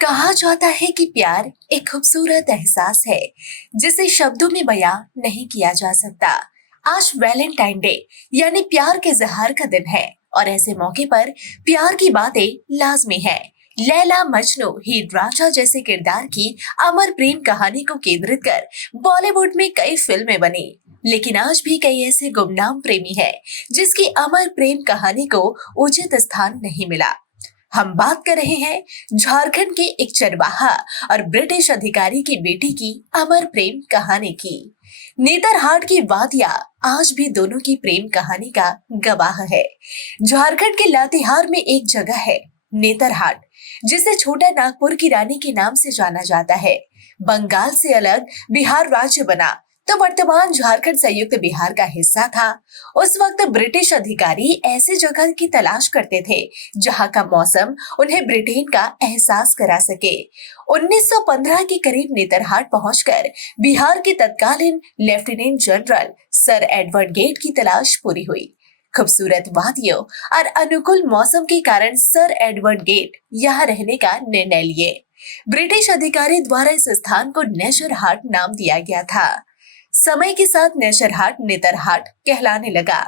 कहा जाता है कि प्यार एक खूबसूरत एहसास है जिसे शब्दों में बयां नहीं किया जा सकता। आज वैलेंटाइन डे यानी प्यार के इजहार का दिन है और ऐसे मौके पर प्यार की बातें लाजमी है। लैला मजनू हीर रांझा जैसे किरदार की अमर प्रेम कहानी को केंद्रित कर बॉलीवुड में कई फिल्में बनी, लेकिन आज भी कई ऐसे गुमनाम प्रेमी हैं जिसकी अमर प्रेम कहानी को उचित स्थान नहीं मिला। हम बात कर रहे हैं झारखंड के एक चरवाहा और ब्रिटिश अधिकारी की बेटी की अमर प्रेम कहानी की। नेतरहाट की वादिया आज भी दोनों की प्रेम कहानी का गवाह है। झारखंड के लातेहार में एक जगह है नेतरहाट, जिसे छोटा नागपुर की रानी के नाम से जाना जाता है। बंगाल से अलग बिहार राज्य बना तो वर्तमान झारखंड संयुक्त बिहार का हिस्सा था। उस वक्त ब्रिटिश अधिकारी ऐसी जगह की तलाश करते थे जहां का मौसम उन्हें ब्रिटेन का एहसास करा सके। 1915 के करीब नेतरहाट पहुंचकर बिहार के तत्कालीन lieutenant general sir Edward Gait की तलाश पूरी हुई। खूबसूरत वादियों और अनुकूल मौसम के कारण सर एडवर्ड गेट यहाँ रहने का निर्णय लिए। ब्रिटिश अधिकारी द्वारा इस स्थान को नेशरहाट नाम दिया गया था। समय के साथ नेशरहाट नेतरहाट कहलाने लगा।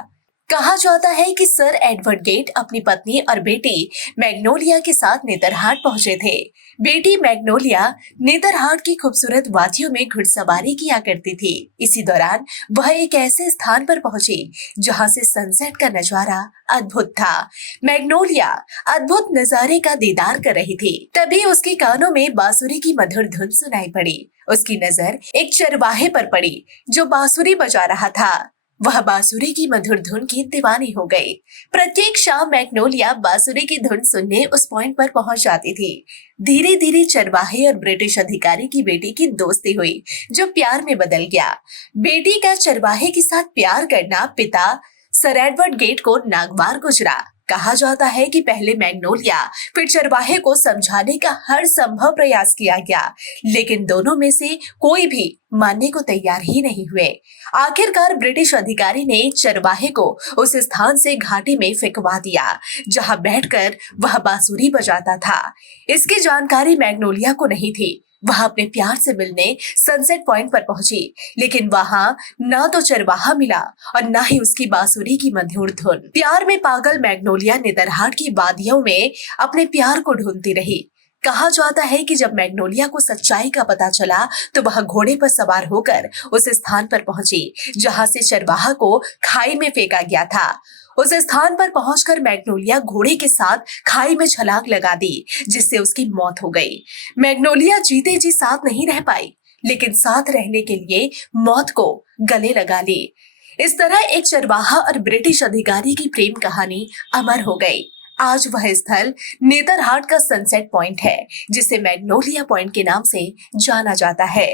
कहा जाता है कि सर एडवर्ड गेट अपनी पत्नी और बेटी मैग्नोलिया के साथ नेतरहाट पहुंचे थे। बेटी मैग्नोलिया नेतरहाट की खूबसूरत वादियों में घुड़सवारी किया करती थी। इसी दौरान वह एक ऐसे स्थान पर पहुंची जहां से सनसेट का नजारा अद्भुत था। मैग्नोलिया अद्भुत नजारे का दीदार कर रही थी, तभी उसके कानों में बांसुरी की मधुर धुन सुनाई पड़ी। उसकी नजर एक चरवाहे पर पड़ी जो बांसुरी बजा रहा था। वह बांसुरी की मधुर धुन की दीवानी हो गई। प्रत्येक शाम मैग्नोलिया बांसुरी की धुन सुनने उस पॉइंट पर पहुंच जाती थी। धीरे धीरे चरवाहे और ब्रिटिश अधिकारी की बेटी की दोस्ती हुई जो प्यार में बदल गया। बेटी का चरवाहे के साथ प्यार करना पिता सर एडवर्ड गेट को नागवार गुजरा। कहा जाता है कि पहले मैग्नोलिया फिर चरवाहे को समझाने का हर संभव प्रयास किया गया, लेकिन दोनों में से कोई भी मानने को तैयार ही नहीं हुए। आखिरकार ब्रिटिश अधिकारी ने चरवाहे को उस स्थान से घाटी में फेंकवा दिया जहां बैठकर वह बांसुरी बजाता था। इसकी जानकारी मैग्नोलिया को नहीं थी। वह अपने प्यार से मिलने सनसेट पॉइंट पर पहुंची, लेकिन वहां ना तो चरवाहा मिला और ना ही उसकी बांसुरी की मधुर धुन। प्यार में पागल मैग्नोलिया नेतरहाट की वादियों में अपने प्यार को ढूंढती रही। कहा जाता है कि जब मैग्नोलिया को सच्चाई का पता चला तो वह घोड़े पर सवार होकर उस स्थान पर पहुंची जहां से चरवाहा को खाई में फेंका गया था। उस स्थान पर पहुंचकर मैग्नोलिया घोड़े के साथ खाई में छलांग लगा दी, जिससे उसकी मौत हो गई। मैग्नोलिया जीते जी साथ नहीं रह पाई, लेकिन साथ रहने के लिए मौत को गले लगा ली। इस तरह एक चरवाहा और ब्रिटिश अधिकारी की प्रेम कहानी अमर हो गई। आज वह स्थल नेतरहाट का सनसेट पॉइंट है, जिसे मैग्नोलिया पॉइंट के नाम से जाना जाता है।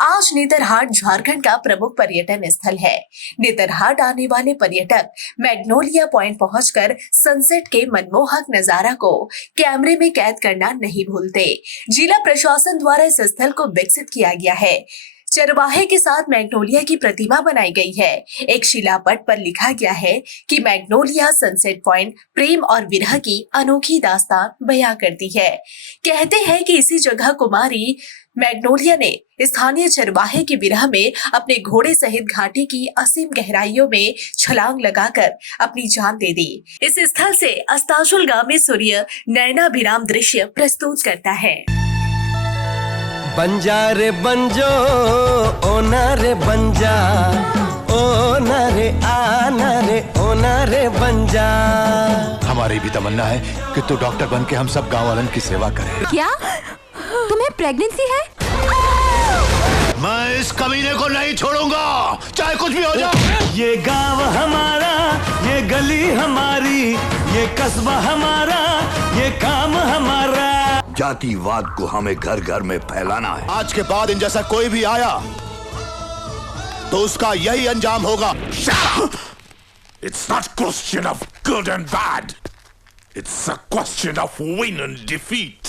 आज नेतरहाट झारखंड का प्रमुख पर्यटन स्थल है। नेतरहाट आने वाले पर्यटक मैग्नोलिया पॉइंट पहुंचकर सनसेट के मनमोहक नजारा को कैमरे में कैद करना नहीं भूलते। जिला प्रशासन द्वारा इस स्थल को विकसित किया गया है। चरवाहे के साथ मैग्नोलिया की प्रतिमा बनाई गई है। एक शिलापट पर लिखा गया है कि मैग्नोलिया सनसेट पॉइंट प्रेम और विरह की अनोखी दास्तान बयां करती है। कहते हैं कि इसी जगह कुमारी मैग्नोलिया ने स्थानीय चरवाहे के विरह में अपने घोड़े सहित घाटी की असीम गहराइयों में छलांग लगाकर अपनी जान दे दी। इस स्थल से अस्ताचलगामी सूर्य नयनाभिराम दृश्य प्रस्तुत करता है। बंजा रे बंजो ओना रे बंजा ओना रे आना रे ओना रे बंजा। हमारी भी तमन्ना है कि तू डॉक्टर बन के हम सब गाँव वालन की सेवा करे। क्या तुम्हें प्रेगनेंसी है? मैं इस कमीने को नहीं छोड़ूंगा, चाहे कुछ भी हो जाए। ये गांव हमारा, ये गली हमारी, ये कस्बा हमारा, ये काम हमारा। जातिवाद को हमें घर घर में फैलाना है। आज के बाद इन जैसा कोई भी आया तो उसका यही अंजाम होगा। It's not a question of good and bad. It's a question of win and defeat.